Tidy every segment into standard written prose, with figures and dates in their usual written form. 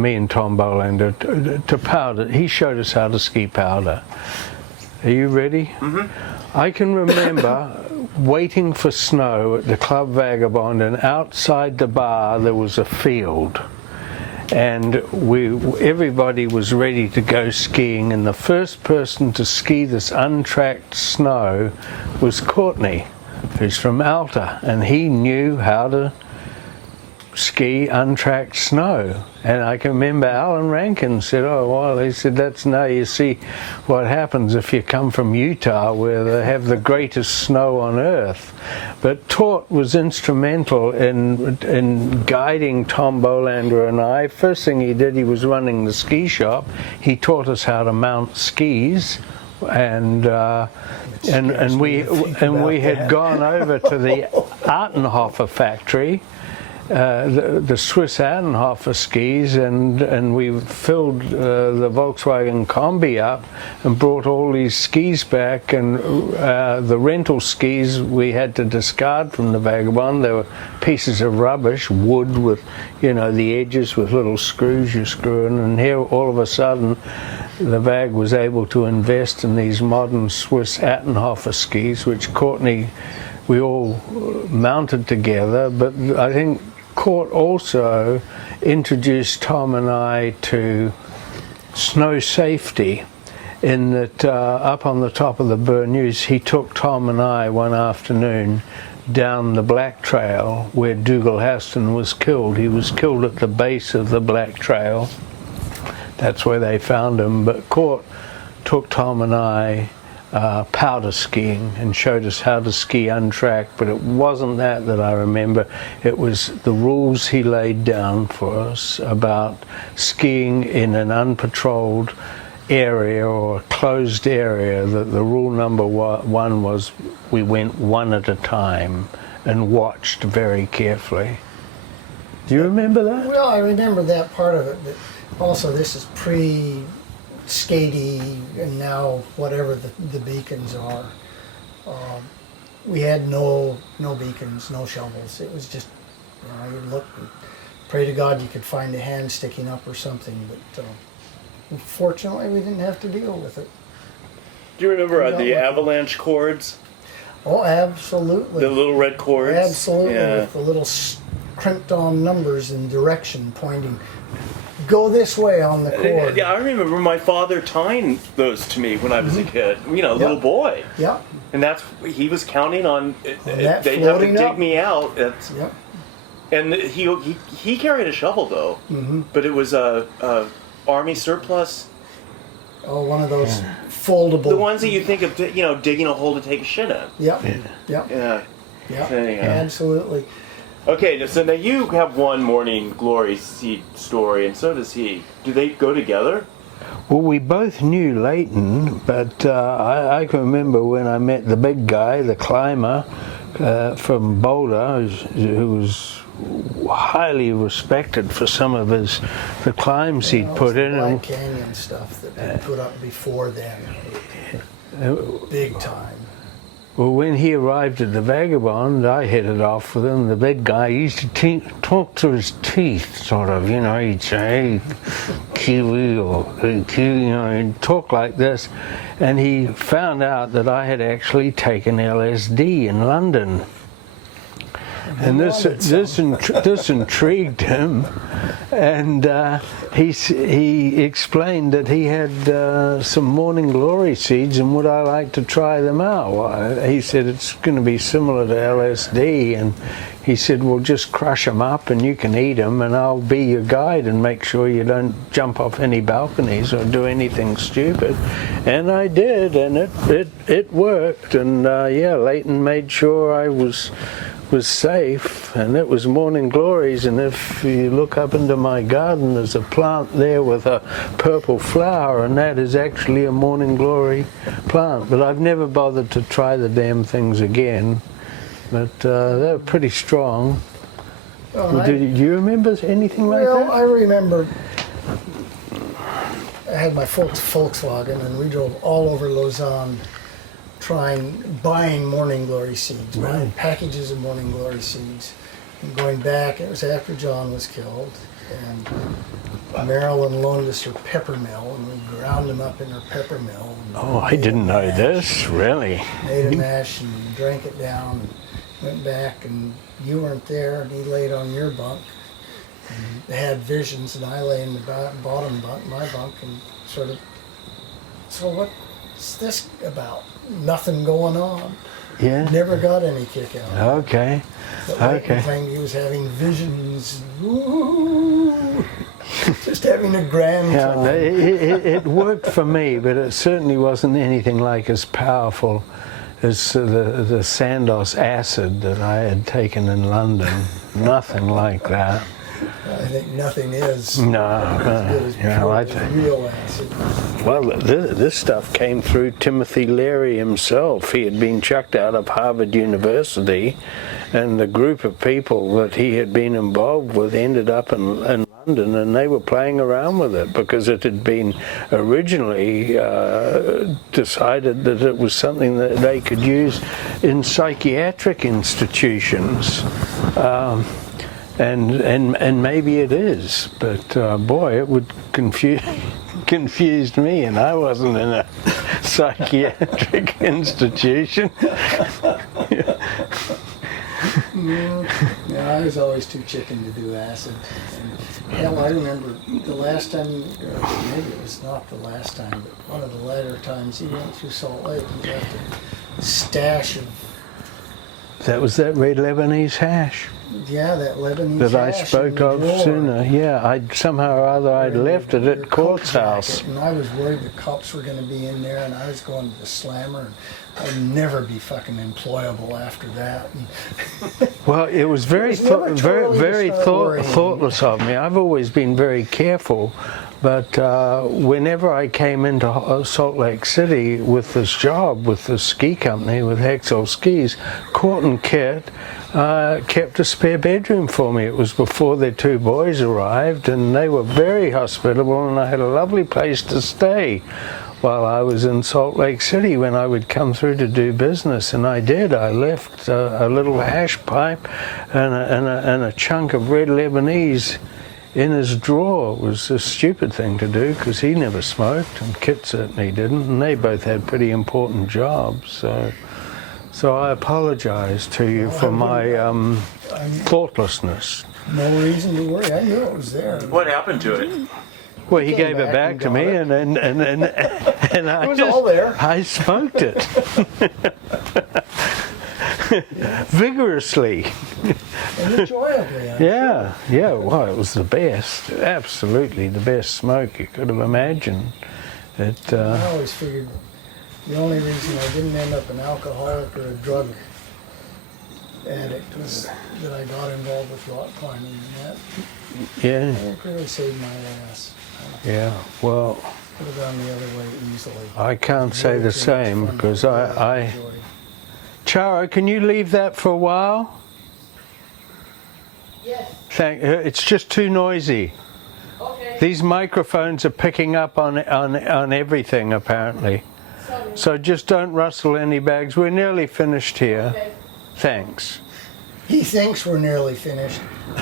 me and Tom Bolander, to powder. He showed us how to ski powder. Are you ready? Mm-hmm. I can remember waiting for snow at the Club Vagabond, and outside the bar there was a field. And everybody was ready to go skiing, and the first person to ski this untracked snow was Courtney, who's from Alta, and he knew how to ski untracked snow. And I can remember Alan Rankin said, oh well, he said, that's now you see what happens if you come from Utah where they have the greatest snow on earth. But Tort was instrumental in guiding Tom Bolander and I. First thing he did, he was running the ski shop. He taught us how to mount skis, and we had gone over to the Artenhofer factory, the Swiss Artenhofer skis, and we filled the Volkswagen Combi up and brought all these skis back, and the rental skis we had to discard from the Vagabond. They were pieces of rubbish, wood with, you know, the edges with little screws you screw in, and here all of a sudden the Vag was able to invest in these modern Swiss Artenhofer skis, which Courtney, we all mounted together. But I think Court also introduced Tom and I to snow safety, in that up on the top of the Bernese, he took Tom and I one afternoon down the Black Trail where Dougal Haston was killed. He was killed at the base of the Black Trail. That's where they found him. But Court took Tom and I powder skiing and showed us how to ski untracked, but it wasn't that I remember. It was the rules he laid down for us about skiing in an unpatrolled area or a closed area. The rule number one was we went one at a time and watched very carefully. Do you remember that? Well, I remember that part of it, but also this is pre-skatey and now whatever the beacons are. We had no beacons, no shovels. It was just, you know, you look and pray to God you could find a hand sticking up or something, but fortunately we didn't have to deal with it. Do you remember the avalanche cords? Oh, absolutely. The little red cords? Absolutely, yeah. With the little crimped on numbers in direction pointing. Go this way on the cord. Yeah, I remember my father tying those to me when I was a kid. You know, little boy. Yeah. And he was counting on they'd have to dig up. me out. Yep. And he carried a shovel though, but it was a Army surplus. Oh, one of those foldable. The ones that you think of, you know, digging a hole to take a shit in. Yep. Yep. Yeah. Yep. Anyhow. Absolutely. Okay, so now you have one Morning Glory seed story, and so does he. Do they go together? Well, we both knew Leighton, but I can remember when I met the big guy, the climber from Boulder, who was highly respected for some of the climbs he'd put in. Black Canyon stuff that they put up before then. Big time. Well, when he arrived at the Vagabond, I headed off with him. The big guy used to talk through his teeth, sort of, you know. He'd say, hey, Kiwi, or hey, Kiwi, you know, he'd talk like this. And he found out that I had actually taken LSD in London. And this intrigued him, and he explained that he had some Morning Glory seeds, and would I like to try them out? Well, he said it's going to be similar to LSD, and he said, well, just crush them up and you can eat them, and I'll be your guide and make sure you don't jump off any balconies or do anything stupid. And I did, and it worked, and yeah, Leighton made sure I was safe, and it was Morning Glories. And if you look up into my garden, there's a plant there with a purple flower, and that is actually a Morning Glory plant. But I've never bothered to try the damn things again. But they're pretty strong. Do you remember anything like that? Well, I remember I had my Volkswagen, and we drove all over Lausanne buying Morning Glory seeds, buying packages of Morning Glory seeds. And going back, it was after John was killed, and Marilyn loaned us her pepper mill, and we ground them up in her pepper mill. And Oh, I made a didn't know mash. this, really. Made a mash and drank it down, and went back, and you weren't there, and he laid on your bunk, and had visions, and I lay in the bottom bunk, my bunk, and sort of, so what's this about? Nothing going on. Yeah. Never got any kick out of it. Okay. But Leighton Okay. claimed he was having visions. Ooh, just having a grand Yeah, time. it worked for me, but it certainly wasn't anything like as powerful as the Sandoz acid that I had taken in London. Nothing like that. I think nothing is No, as good as yeah, I pure, think. real acid. Well, this stuff came through Timothy Leary himself. He had been chucked out of Harvard University, and the group of people that he had been involved with ended up in London, and they were playing around with it because it had been originally decided that it was something that they could use in psychiatric institutions. And maybe it is, but boy, it would confused me, and I wasn't in a psychiatric institution. Yeah, I was always too chicken to do acid. And hell, I remember the last time, maybe it was not the last time, but one of the later times he went through Salt Lake and left a stash of, That was that red Lebanese hash yeah, that Lebanese that I hash in spoke the of drawer. sooner. Yeah, I'd somehow or other I'd In left your- it your at Court's coat house. jacket, and I was worried the cops were going to be in there, and I was going to the slammer, and I'd never be fucking employable after that. And Well, it was very, It was never too early to start worrying. thoughtless of me. I've always been very careful, but whenever I came into Salt Lake City with this job with the ski company, with Hexel Skis, Court and Kit kept a spare bedroom for me. It was before their two boys arrived, and they were very hospitable, and I had a lovely place to stay while I was in Salt Lake City when I would come through to do business, and I did. I left a little hash pipe and a chunk of red Lebanese in his drawer. It was a stupid thing to do because he never smoked, and Kit certainly didn't, and they both had pretty important jobs. So I apologize to you for my thoughtlessness. no reason to worry. I knew it was there. What happened to it? Well, he Came gave it back back and to got me, it. and I It was just, all there. I smoked it vigorously. And enjoyably. Yeah. Well, it was the best, absolutely the best smoke you could have imagined. It. I always figured the only reason I didn't end up an alcoholic or a drug addict was that I got involved with rock climbing, and that Yeah. it really saved my ass. Yeah. Well, Could have gone the other way easily. I can't say Way the too much same fun because to I. enjoy. Charo, can you leave that for a while? Yes, It's just too noisy. okay, These microphones are picking up on everything apparently. sorry, So just don't rustle any bags. We're nearly finished here. okay. Thanks. He thinks we're nearly finished.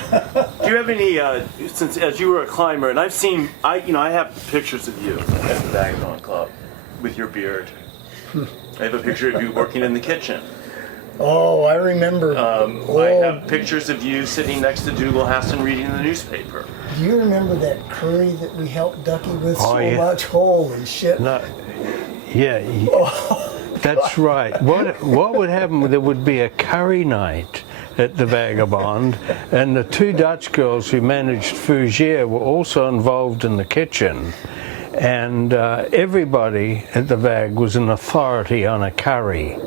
Do you have any, since as you were a climber, and I've seen, I have pictures of you at the Vagabond Club with your beard. I have a picture of you working in the kitchen. Oh, I remember. I have pictures of you sitting next to Dougal Haston reading the newspaper. Do you remember that curry that we helped Ducky with Oh, so yeah. much? Holy shit. No, yeah, that's right. What would happen? There would be a curry night at the Vagabond, and the two Dutch girls who managed Fougere were also involved in the kitchen, and everybody at the Vag was an authority on a curry.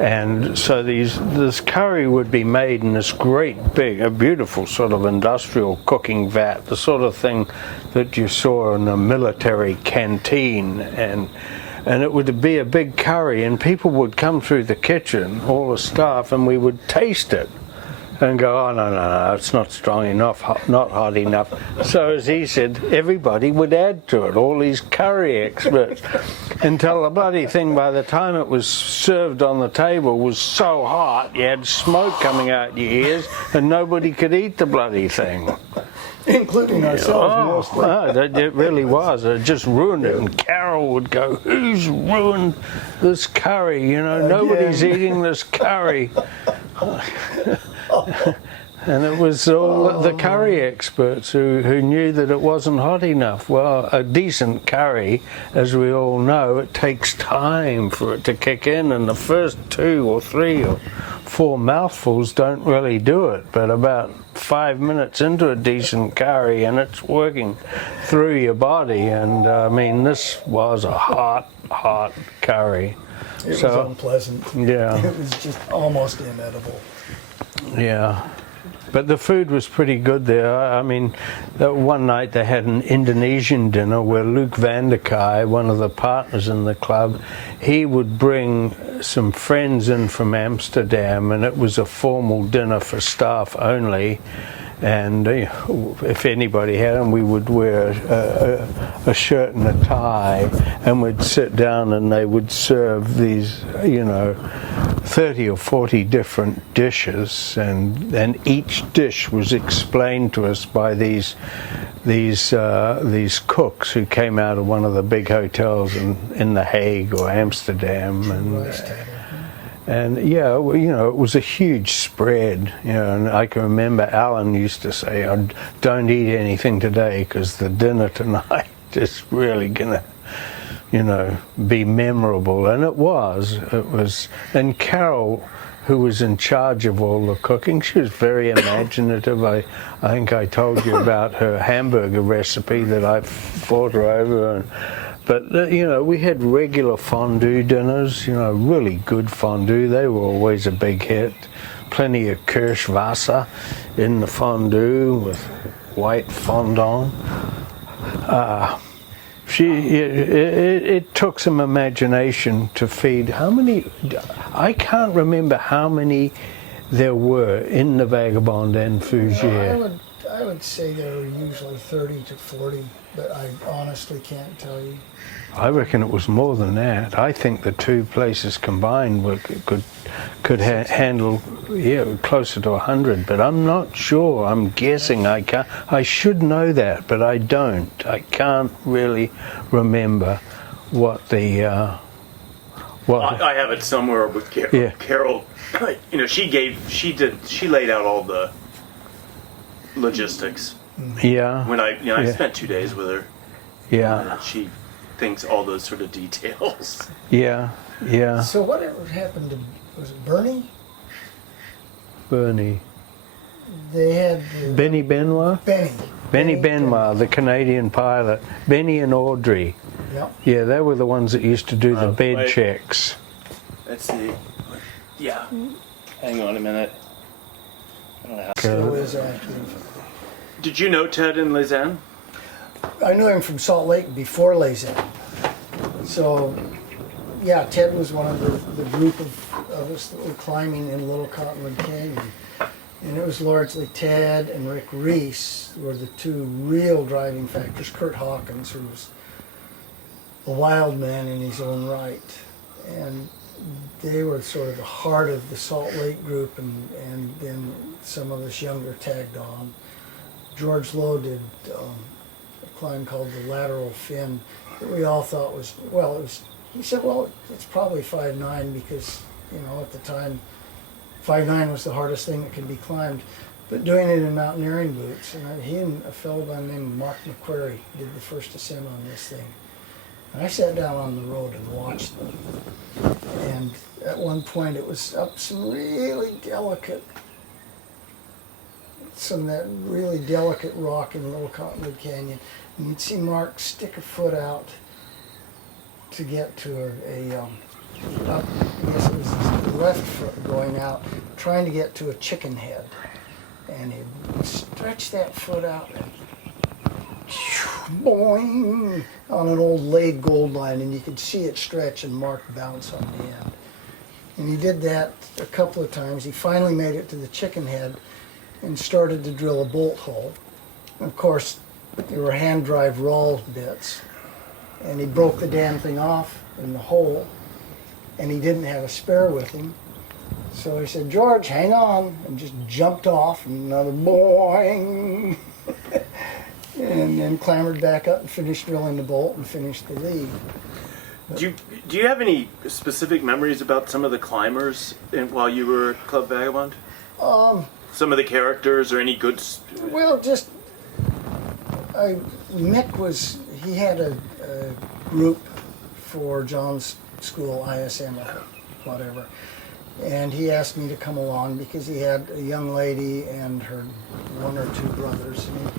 And so this curry would be made in this great big, a beautiful sort of industrial cooking vat, the sort of thing that you saw in a military canteen, and it would be a big curry, and people would come through the kitchen, all the staff, and we would taste it and go, oh no, it's not strong enough, not hot enough. So as he said, everybody would add to it, all these curry experts, until the bloody thing, by the time it was served on the table, was so hot you had smoke coming out your ears and nobody could eat the bloody thing. including ourselves mostly. It really was. It just ruined it. And Carol would go, "Who's ruined this curry? You know, nobody's eating this curry." And it was all the curry experts who knew that it wasn't hot enough. Well, a decent curry, as we all know, it takes time for it to kick in, and the first 2 or 3 or 4 mouthfuls don't really do it. But about 5 minutes into a decent curry, and it's working through your body. And I mean, this was a hot curry. It was unpleasant. Yeah. It was just almost inedible. Yeah. But the food was pretty good there. I mean, one night they had an Indonesian dinner where Luke van der Kay, one of the partners in the club, he would bring some friends in from Amsterdam, and it was a formal dinner for staff only. And if anybody had them, we would wear a shirt and a tie, and we'd sit down and they would serve these, 30 or 40 different dishes, and each dish was explained to us by these cooks who came out of one of the big hotels in The Hague or Amsterdam, and it was a huge spread, and I can remember Alan used to say, "Don't eat anything today because the dinner tonight is really gonna be memorable." And it was, and Carol, who was in charge of all the cooking, she was very imaginative. I think I told you about her hamburger recipe that I fought her over. But we had regular fondue dinners, really good fondue. They were always a big hit. Plenty of Kirschwasser in the fondue with white fondant. It took some imagination to feed. How many? I can't remember how many there were in the Vagabond and Fougere. I would say there were usually 30 to 40, but I honestly can't tell you. I reckon it was more than that. I think the two places combined could handle closer to 100, but I'm not sure. I'm guessing. I should know that, but I don't. I can't really remember what the I have it somewhere with Carol. Yeah. Carol, she laid out all the logistics. Yeah. When I spent 2 days with her. Yeah. She thinks all those sort of details. Yeah. Yeah. So whatever happened to, was it Bernie? Bernie. They had Benny Benoit? Benny Benoit, the Canadian pilot. Benny and Audrey. Yep. Yeah, they were the ones that used to do the bed wait. checks. Let's see. Yeah. Hang on a minute. I don't know how. Still is active. Did you know Ted and Lisanne? I knew him from Salt Lake before Lisanne. So, yeah, Ted was one of the group of us that were climbing in Little Cottonwood Canyon. And it was largely Ted and Rick Reese were the two real driving factors. Kurt Hawkins, who was a wild man in his own right. And they were sort of the heart of the Salt Lake group, and then some of us younger tagged on. George Lowe did a climb called the Lateral Fin that we all thought was, he said, it's probably 5'9", because, at the time, 5'9" was the hardest thing that could be climbed. But doing it in mountaineering boots, and he and a fellow by the name of Mark McQuarrie did the first ascent on this thing. And I sat down on the road and watched them. And at one point it was up some really delicate rock in Little Cottonwood Canyon. And you'd see Mark stick a foot out to get to I guess it was his left foot going out, trying to get to a chicken head. And he'd stretch that foot out and boing on an old laid gold line, and you could see it stretch and Mark bounce on the end. And he did that a couple of times. He finally made it to the chicken head and started to drill a bolt hole. And of course, there were hand drive rawl bits, and he broke the damn thing off in the hole, and he didn't have a spare with him. So he said, "George, hang on," and just jumped off, and another boing. and then clambered back up and finished drilling the bolt and finished the lead. Do you have any specific memories about some of the climbers while you were at Club Vagabond? Some of the characters or any good... Well, just Mick he had a group for John's school, ISM or whatever, and he asked me to come along because he had a young lady and her one or two brothers, and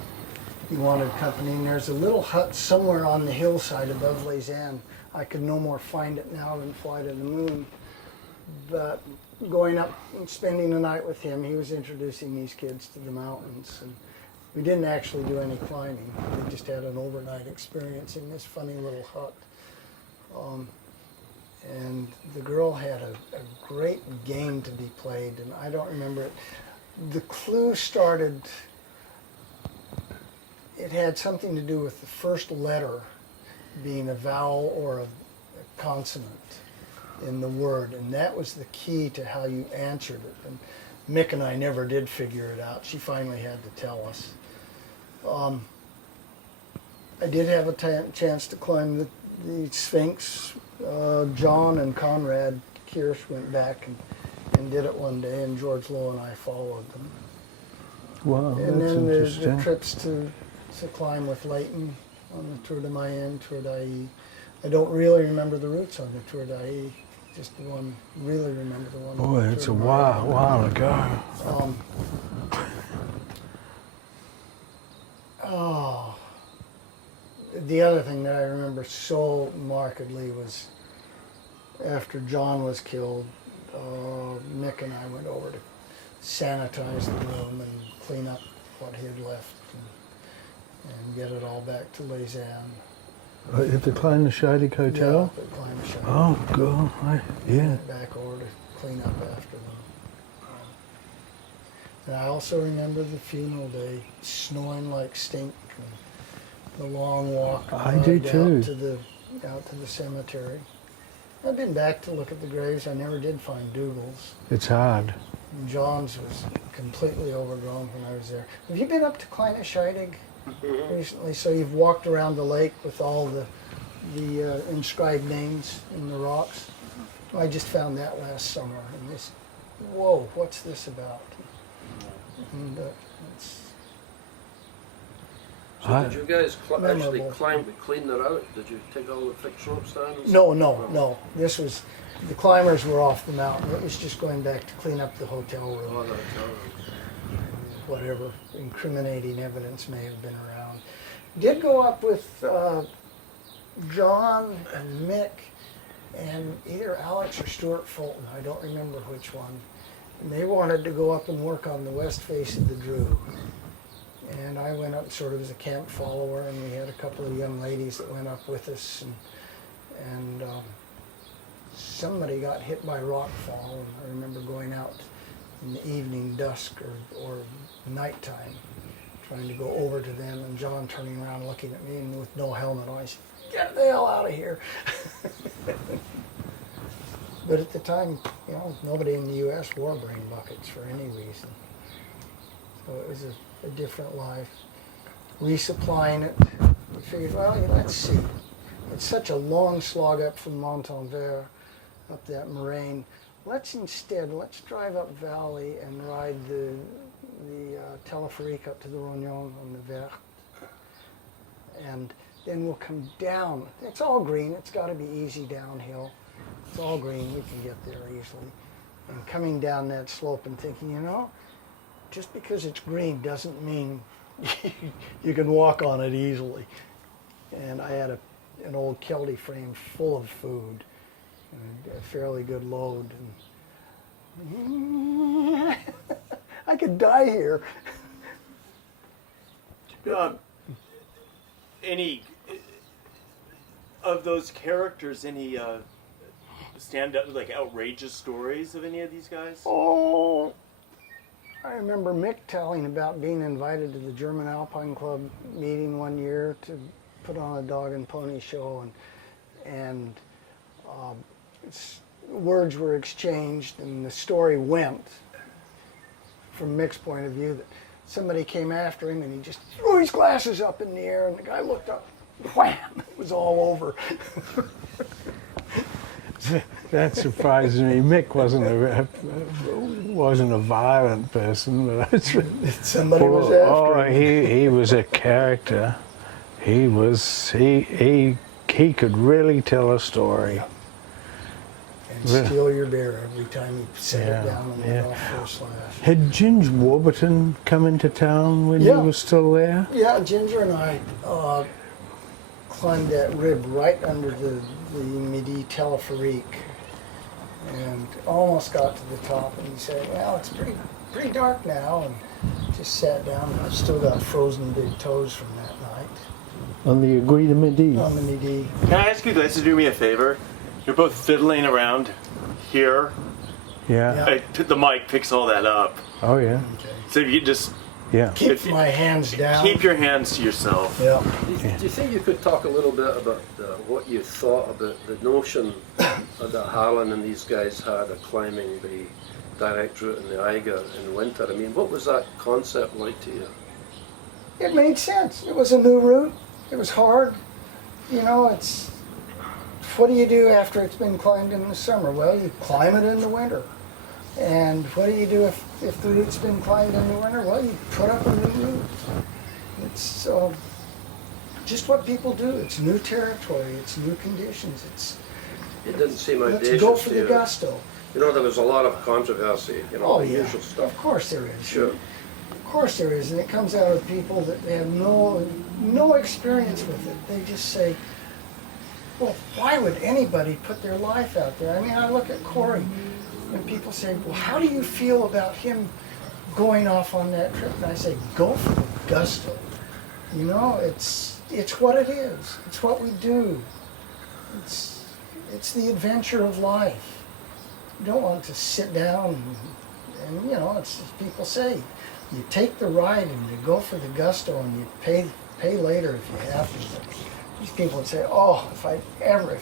he wanted company. And there's a little hut somewhere on the hillside above Les Annes. I could no more find it now than fly to the moon. But going up and spending the night with him, he was introducing these kids to the mountains. And we didn't actually do any climbing. We just had an overnight experience in this funny little hut. And the girl had a great game to be played, and I don't remember it. The clue started, it had something to do with the first letter being a vowel or a consonant in the word, and that was the key to how you answered it. And Mick and I never did figure it out. She finally had to tell us. I did have a chance to climb the Sphinx. John and Conrad Kirsch went back and did it one day, and George Lowe and I followed them. Wow, And that's then interesting. the trips to climb with Leighton on the Tour de Mayenne, Tour d'Ailly. I don't really remember the routes on the Tour d'Ailly, just the one, really remember the one. Boy, on the it's a Tour de Mayenne. while ago. The other thing that I remember so markedly was after John was killed, Mick and I went over to sanitize the room and clean up what he had left and get it all back to Les Annes. At the Kleine Hotel? Yeah, at Kleine. Oh, God. Yeah. Back over to clean up after them. And I also remember the funeral day, snowing like stink, and the long walk I do too. out to the cemetery. I've been back to look at the graves. I never did find Dougal's. It's hard. And John's was completely overgrown when I was there. Have you been up to Kleine Scheidegg recently? So you've walked around the lake with all the inscribed names in the rocks? I just found that last summer, and this, whoa, what's this about? And it's So did you guys actually memorable. clean that out? Did you take all the fixed ropes down? and no. This was, the climbers were off the mountain. It was just going back to clean up the hotel room. Oh, no, no. Whatever incriminating evidence may have been around. Did go up with John and Mick and either Alex or Stuart Fulton. I don't remember which one. And they wanted to go up and work on the west face of the Drew. And I went up sort of as a camp follower, and we had a couple of young ladies that went up with us. And somebody got hit by rockfall, and I remember going out in the evening dusk or nighttime, trying to go over to them, and John turning around looking at me and with no helmet on. I said, "Get the hell out of here." But at the time, nobody in the U.S. wore brain buckets for any reason. So it was a different life. Resupplying it, we figured, well, let's see. It's such a long slog up from Montanvert, up that moraine. Let's drive up valley and ride the teleferique up to the Rognon on the Vert. And then we'll come down. It's all green. It's got to be easy downhill. It's all green. We can get there easily. And coming down that slope and thinking, just because it's green doesn't mean you can walk on it easily. And I had an old Kelty frame full of food, and a fairly good load. And I could die here. Any of those characters, any stand up, like outrageous stories of any of these guys? Oh, I remember Mick telling about being invited to the German Alpine Club meeting one year to put on a dog and pony show, and words were exchanged, and the story went, from Mick's point of view, that somebody came after him, and he just threw his glasses up in the air, and the guy looked up, wham! It was all over. That surprises me. Mick wasn't a violent person, but Somebody was after him. he was a character. He could really tell a story. And steal your beer every time you set it down and went off for a slash. Had Ginge Warburton come into town when you were still there? Yeah, Ginger and I climbed that rib right under the Midi Teleferique and almost got to the top, and he said, well, it's pretty dark now, and just sat down, and I've still got frozen big toes from that night. On the Aiguille de Midi? On the Midi. Can I ask you guys to do me a favor? You're both fiddling around here. Yeah. The mic picks all that up. Oh, yeah. Okay. So if you just Keep my hands down. keep your hands to yourself. Yeah. Do you think you could talk a little bit about what you thought about the notion that Harlan and these guys had of climbing the direct route in the Eiger in winter? I mean, what was that concept like to you? It made sense. It was a new route. It was hard. You know, it's what do you do after it's been climbed in the summer? Well, you climb it in the winter. And what do you do if the route's been climbed in the winter? Well, you put up a new route. It's just what people do. It's new territory. It's new conditions. It didn't seem Let's audacious go for to the you. gusto. You know, there was a lot of controversy, you know, the usual Of stuff. course there is. Sure. Of course there is, and it comes out of people that have no experience with it. They just say, well, why would anybody put their life out there? I mean, I look at Corey, and people say, well, how do you feel about him going off on that trip? And I say, go for the gusto. You know, it's what it is. It's what we do. It's the adventure of life. You don't want to sit down and you know, it's as people say, you take the ride and you go for the gusto and you pay later if you have to. But these people would say, oh, if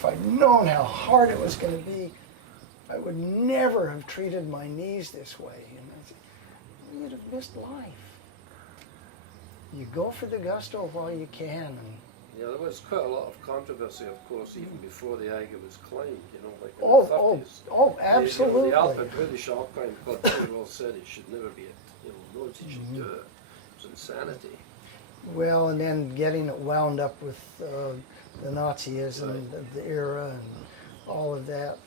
I'd known how hard it was going to be, I would never have treated my knees this way. And I said, you'd have missed life. You go for the gusto while you can. And Yeah, there was quite a lot of controversy, of course, even before the Eiger was climbed, you know, like in the 30s. Absolutely. The British Alpine Club very well said it should never be, notes he should do it. It was insanity. Well, and then getting it wound up with the Nazism, the era, and all of that.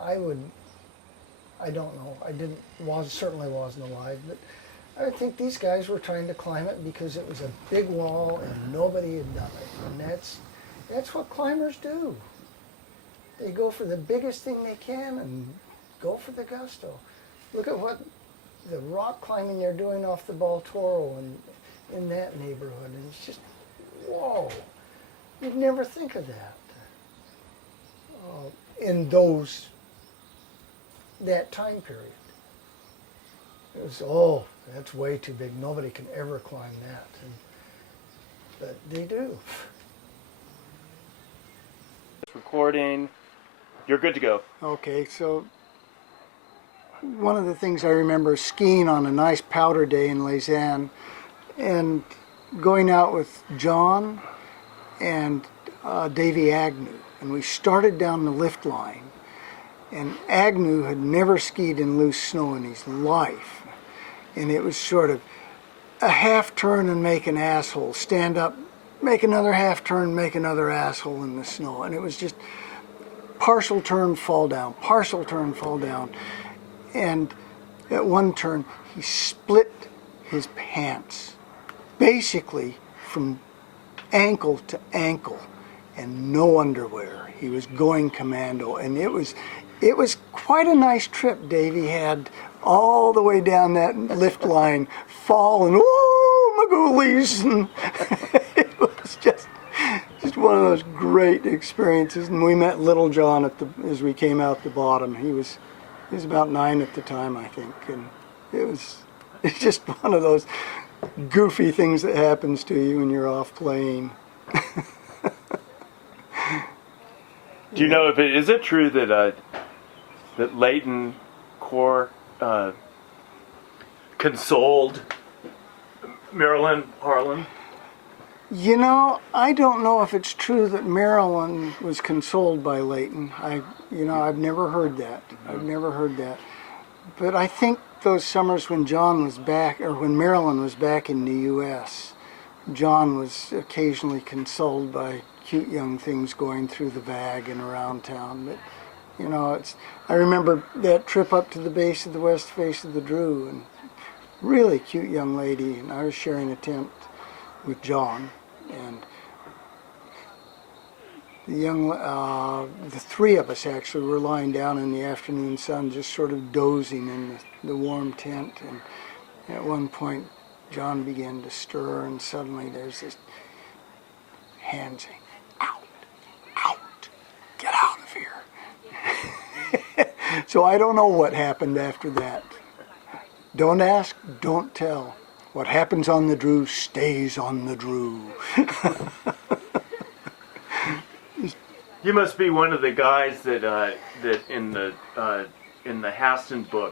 I don't know. Certainly wasn't alive, but I think these guys were trying to climb it because it was a big wall and nobody had done it. And that's what climbers do. They go for the biggest thing they can and go for the gusto. Look at what the rock climbing they're doing off the Baltoro and in that neighborhood. And it's just, whoa. You'd never think of that in that time period. It was, that's way too big. Nobody can ever climb that. But they do. Recording. You're good to go. Okay, so one of the things I remember is skiing on a nice powder day in Lausanne and going out with John and Davy Agnew. And we started down the lift line. And Agnew had never skied in loose snow in his life. And it was sort of a half turn and make an asshole, stand up, make another half turn, make another asshole in the snow. And it was just partial turn, fall down, partial turn, fall down. And at one turn, he split his pants, basically from ankle to ankle, and no underwear. He was going commando, and it was quite a nice trip Davy had all the way down that lift line, falling, whoa, magoolies, and it was just one of those great experiences. And we met Little John as we came out the bottom. He was about 9 at the time, I think, and it's just one of those goofy things that happens to you when you're off playing. Do you know is it true that that Leighton consoled Marilyn Harlan? You know, I don't know if it's true that Marilyn was consoled by Leighton. I've never heard that. I've never heard that. But I think those summers when John was back, or when Marilyn was back in the U.S., John was occasionally consoled by cute young things going through the Vag and around town. But, you know, I remember that trip up to the base of the west face of the Drew, and really cute young lady, and I was sharing a tent with John, and the three of us actually were lying down in the afternoon sun, just sort of dozing in the warm tent, and at one point John began to stir, and suddenly there's this hand saying, "Out, out, get out of here." So I don't know what happened after that. Don't ask, don't tell. What happens on the Drew stays on the Drew. You must be one of the guys that in the Haston book